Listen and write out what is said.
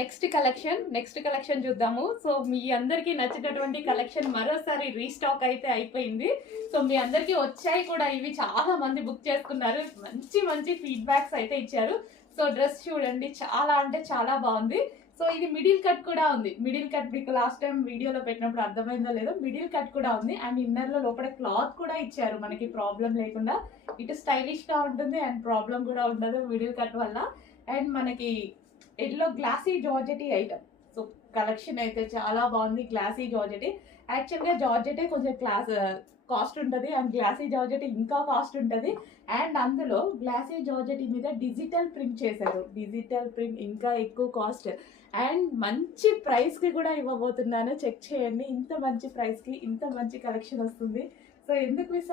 Next collection చూద్దాము. So మీ అందరికీ నచ్చినటువంటి కలెక్షన్ మరోసారి రీస్టాక్ అయితే అయిపోయింది. సో మీ అందరికీ వచ్చాయి కూడా, ఇవి చాలా మంది బుక్ చేసుకున్నారు, మంచి మంచి ఫీడ్బ్యాక్స్ అయితే ఇచ్చారు. సో డ్రెస్ చూడండి, చాలా అంటే చాలా బాగుంది. సో ఇది మిడిల్ కట్ కూడా ఉంది. మిడిల్ కట్ మీకు లాస్ట్ టైం వీడియోలో పెట్టినప్పుడు అర్థమైందో లేదో, మిడిల్ కట్ కూడా ఉంది. అండ్ ఇన్నర్ లో లోపల క్లాత్ కూడా ఇచ్చారు మనకి ప్రాబ్లం లేకుండా. ఇటు స్టైలిష్ గా ఉంటుంది అండ్ ప్రాబ్లం కూడా ఉండదు మిడిల్ కట్ వల్ల. అండ్ మనకి yellow glossy georgette item. So collection అయితే చాలా బాగుంది. గ్లాసీ జార్జెటీ, యాక్చువల్గా జార్జెటే కొంచెం కాస్ట్ ఉంటుంది అండ్ గ్లాసీ జార్జెట్ ఇంకా కాస్ట్ ఉంటుంది. అండ్ అందులో గ్లాసీ జార్జెట్ మీద డిజిటల్ ప్రింట్ చేశారు. డిజిటల్ ప్రింట్ ఇంకా ఎక్కువ కాస్ట్ అండ్ మంచి ప్రైస్కి కూడా ఇవ్వబోతున్నాను. చెక్ చేయండి, ఇంత మంచి ప్రైస్కి ఇంత మంచి కలెక్షన్ వస్తుంది. సో ఎందుకు మిస్